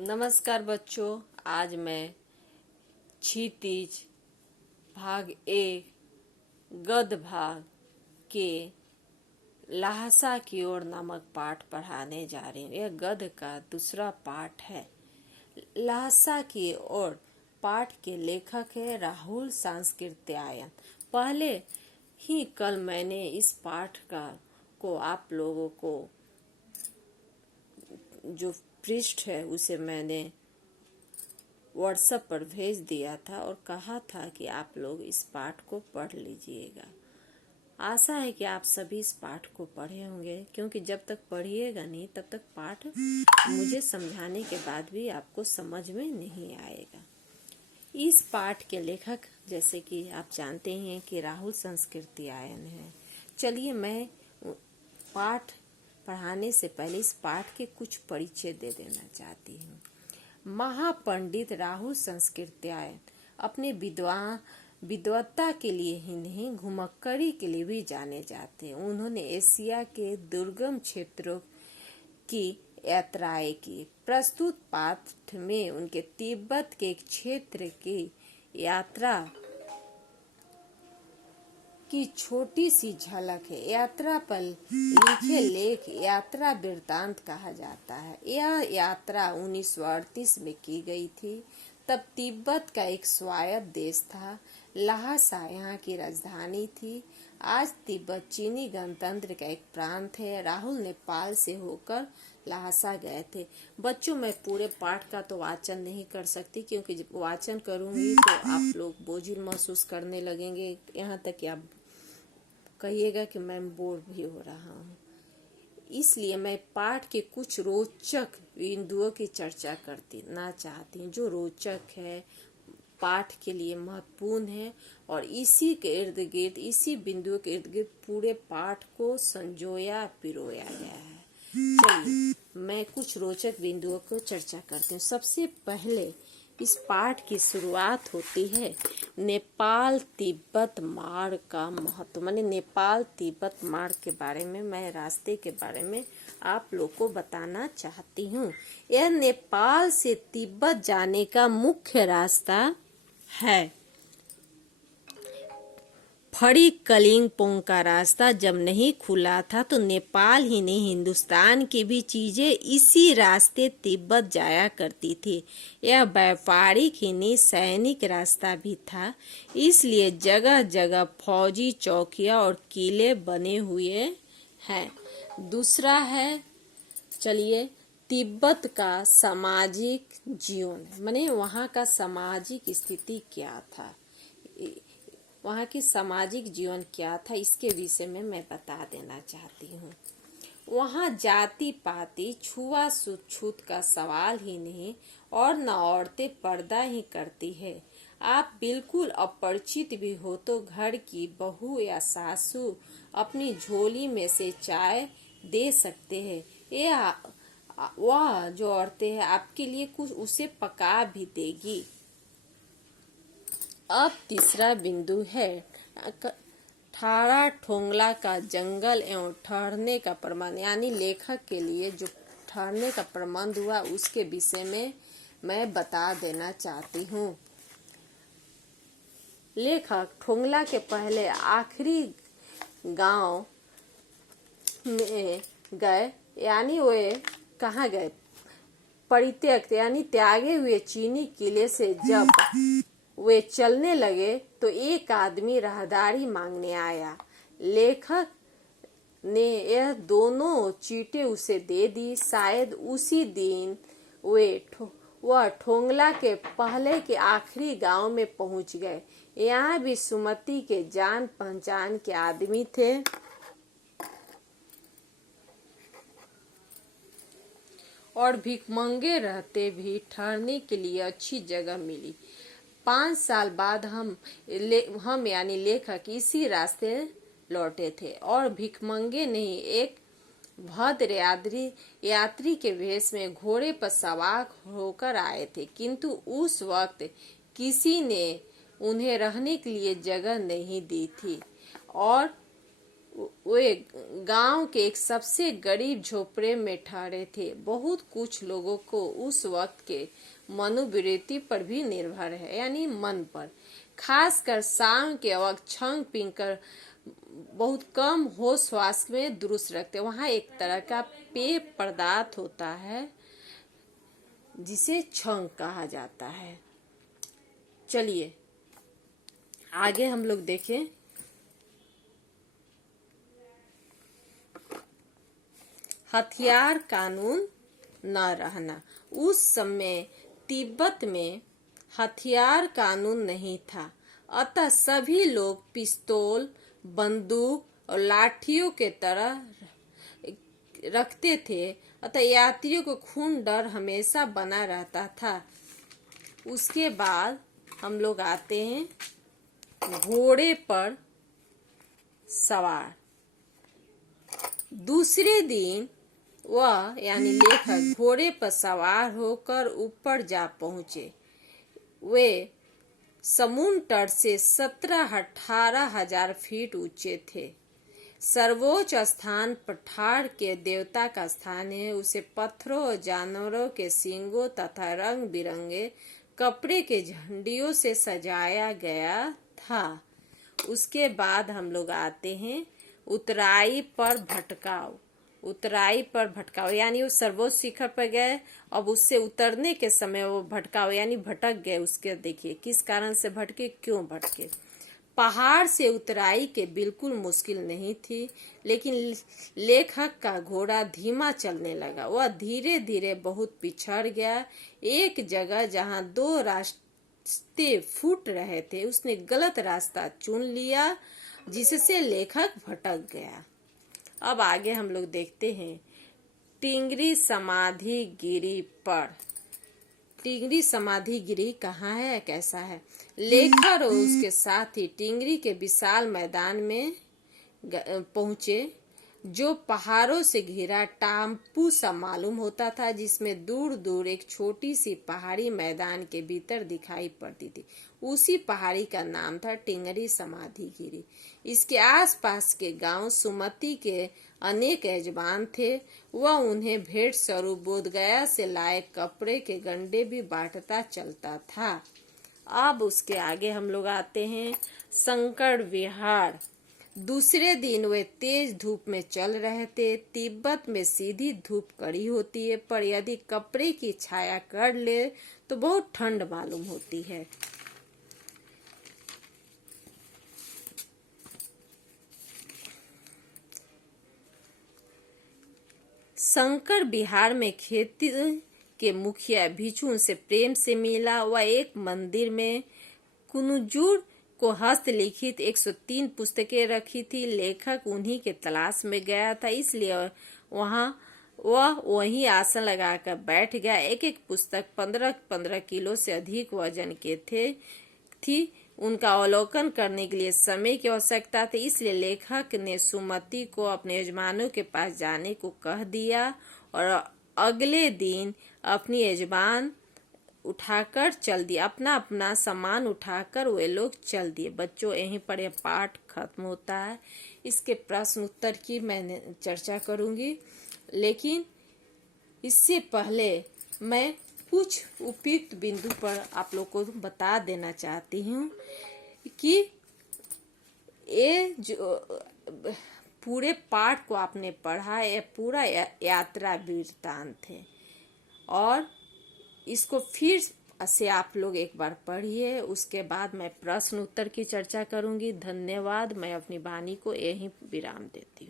नमस्कार बच्चों। आज मैं क्षितिज भाग 1 गद्य भाग के लहसा की ओर नामक पाठ पढ़ाने जा रही हूँ। यह गद्य का दूसरा पाठ है। लहसा की ओर पाठ के लेखक है राहुल सांस्कृत्यायन। पहले ही कल मैंने इस पाठ को आप लोगों को जो पृष्ठ है उसे मैंने व्हाट्सएप पर भेज दिया था और कहा था कि आप लोग इस पाठ को पढ़ लीजिएगा। आशा है कि आप सभी इस पाठ को पढ़े होंगे, क्योंकि जब तक पढ़िएगा नहीं तब तक पाठ मुझे समझाने के बाद भी आपको समझ में नहीं आएगा। इस पाठ के लेखक जैसे कि आप जानते हैं कि राहुल सांस्कृत्यायन है। चलिए मैं पाठ पढ़ाने से पहले इस पाठ के कुछ परिचय दे देना चाहती हूँ। महापंडित राहुल सांस्कृत्यायन अपने विद्वत्ता के लिए ही नहीं, घुमक्कड़ी के लिए भी जाने जाते हैं। उन्होंने एशिया के दुर्गम क्षेत्रों की यात्राएं की। प्रस्तुत पाठ में उनके तिब्बत के क्षेत्र की यात्रा की छोटी सी झलक है। यात्रा पर लिखे लेख यात्रा वृत्तांत कहा जाता है। यह यात्रा 1938 में की गई थी। तब तिब्बत का एक स्वायत्त देश था। लहासा यहाँ की राजधानी थी। आज तिब्बत चीनी गणतंत्र का एक प्रांत है। राहुल नेपाल से होकर लहासा गए थे। बच्चों, मैं पूरे पाठ का तो वाचन नहीं कर सकती, क्योंकि जब वाचन करूंगी तो आप लोग बोझिल महसूस करने लगेंगे, यहाँ तक कि आप कहिएगा कि मैं बोर भी हो रहा हूँ। इसलिए मैं पाठ के कुछ रोचक बिंदुओं की चर्चा करना चाहती हूँ, जो रोचक है, पाठ के लिए महत्वपूर्ण है, और इसी के इर्द गिर्द, इसी बिंदुओं के इर्द गिर्द पूरे पाठ को संजोया पिरोया गया है। चलिए मैं कुछ रोचक बिंदुओं को चर्चा करती हूँ। सबसे पहले इस पाठ की शुरुआत होती है नेपाल तिब्बत मार्ग का महत्व। माने नेपाल तिब्बत मार्ग के बारे में, मैं रास्ते के बारे में आप लोग को बताना चाहती हूँ। यह नेपाल से तिब्बत जाने का मुख्य रास्ता है। फड़ी कलिंगपोंग का रास्ता जब नहीं खुला था तो नेपाल ही नहीं, हिंदुस्तान की भी चीजें इसी रास्ते तिब्बत जाया करती थी। यह व्यापारिक ही नहीं, सैनिक रास्ता भी था। इसलिए जगह जगह फौजी चौकियां और किले बने हुए हैं। दूसरा है, चलिए, तिब्बत का सामाजिक जीवन, माने वहाँ का सामाजिक स्थिति क्या था, वहाँ की सामाजिक जीवन क्या था, इसके विषय में मैं बता देना चाहती हूँ। वहाँ जाति पाति छुआछूत का सवाल ही नहीं, और न औरतें पर्दा ही करती है। आप बिल्कुल अपरिचित भी हो तो घर की बहू या सासू अपनी झोली में से चाय दे सकते हैं, या वह जो औरतें हैं आपके लिए कुछ उसे पका भी देगी। अब तीसरा बिंदु है ठाड़ा ठोंगला का जंगल एवं ठहरने का प्रबंध, यानी लेखक के लिए जो ठहरने का प्रबंध हुआ उसके विषय में मैं बता देना चाहती हूँ। लेखक ठोंगला के पहले आखिरी गांव में गए, यानी वे कहाँ गए, परित्यक्त यानी त्यागे हुए चीनी किले से जब वे चलने लगे तो एक आदमी राहदारी मांगने आया। लेखक ने यह दोनों चीटें उसे दे दी। शायद उसी दिन वह ठोंगला के पहले के आखिरी गांव में पहुंच गए। यहाँ भी सुमति के जान पहचान के आदमी थे, और भिखमंगे रहते भी ठहरने के लिए अच्छी जगह मिली। 5 साल बाद हम यानी लेखक इसी रास्ते लौटे थे, और भिखमंगे नहीं, एक भद्र यात्री के वेश में घोड़े पर सवार होकर आए थे। किंतु उस वक्त किसी ने उन्हें रहने के लिए जगह नहीं दी थी, और वे गांव के एक सबसे गरीब झोपड़े में ठहरे थे। बहुत कुछ लोगों को उस वक्त के मनोवृत्ति पर भी निर्भर है, यानी मन पर। खासकर शाम के वक्त छंग पीकर बहुत कम होश श्वास में दुरुस्त रखते। वहाँ एक तरह का पेय पदार्थ होता है जिसे छंग कहा जाता है। चलिए आगे हम लोग देखें। हथियार कानून न रहना। उस समय तिब्बत में हथियार कानून नहीं था, अतः सभी लोग पिस्तौल, बंदूक और लाठियों के तरह रखते थे। अतः यात्रियों को खून डर हमेशा बना रहता था। उसके बाद हम लोग आते हैं घोड़े पर सवार। दूसरे दिन वह यानी लेखक घोड़े पर सवार होकर ऊपर जा पहुंचे। वे समुद्र तट से 17-18 हजार फीट ऊंचे थे। सर्वोच्च स्थान पठार के देवता का स्थान है। उसे पत्थरों और जानवरों के सींगों तथा रंग बिरंगे कपड़े के झंडियों से सजाया गया था। उसके बाद हम लोग आते हैं उतराई पर भटकाव। उतराई पर भटकाव यानी वो सर्वोच्च शिखर पर गए, अब उससे उतरने के समय वो भटकाव यानी भटक गए। उसके देखिए किस कारण से भटके, क्यों भटके। पहाड़ से उतराई के बिल्कुल मुश्किल नहीं थी, लेकिन लेखक का घोड़ा धीमा चलने लगा। वह धीरे धीरे बहुत पिछड़ गया। एक जगह जहां 2 रास्ते फूट रहे थे, उसने गलत रास्ता चुन लिया, जिससे लेखक भटक गया। अब आगे हम लोग देखते हैं टिंगरी समाधि गिरी पर। टिंगरी समाधि गिरी कहाँ है, कैसा है। लेखक और उसके साथी टिंगरी के विशाल मैदान में पहुंचे, जो पहाड़ों से घिरा टापू सा मालूम होता था, जिसमें दूर दूर एक छोटी सी पहाड़ी मैदान के भीतर दिखाई पड़ती थी। उसी पहाड़ी का नाम था टिंगरी समाधि गिरी। इसके आसपास के गांव सुमति के अनेक यजमान थे। वह उन्हें भेंट स्वरूप बोधगया से लाए कपड़े के गंडे भी बांटता चलता था। अब उसके आगे हम लोग आते हैं शंकर विहार। दूसरे दिन वे तेज धूप में चल रहे थे। तिब्बत में सीधी धूप कड़ी होती है, पर यदि कपड़े की छाया कर ले तो बहुत ठंड मालूम होती है। शंकर बिहार में खेती के मुखिया भिक्षु उनसे प्रेम से मिला। वह एक मंदिर में कुनुजूर को हस्तलिखित 103 पुस्तकें रखी थी। लेखक उन्हीं के तलाश में गया था, इसलिए वह वहीं आसन लगाकर बैठ गया। एक एक पुस्तक 15-15 किलो से अधिक वजन के थी। उनका अवलोकन करने के लिए समय की आवश्यकता थी, इसलिए लेखक ने सुमति को अपने यजमानों के पास जाने को कह दिया और अगले दिन अपनी यजमान उठाकर चल दिया। अपना अपना सामान उठाकर वे लोग चल दिए। बच्चों, यहीं पर यह पाठ खत्म होता है। इसके प्रश्न उत्तर की मैंने चर्चा करूंगी, लेकिन इससे पहले मैं कुछ उपयुक्त बिंदु पर आप लोग को बता देना चाहती हूँ कि ये जो पूरे पाठ को आपने पढ़ा, ये पूरा यात्रा वृत्तांत है, और इसको फिर से आप लोग एक बार पढ़िए। उसके बाद मैं प्रश्न उत्तर की चर्चा करूंगी। धन्यवाद। मैं अपनी वाणी को यहीं विराम देती हूँ।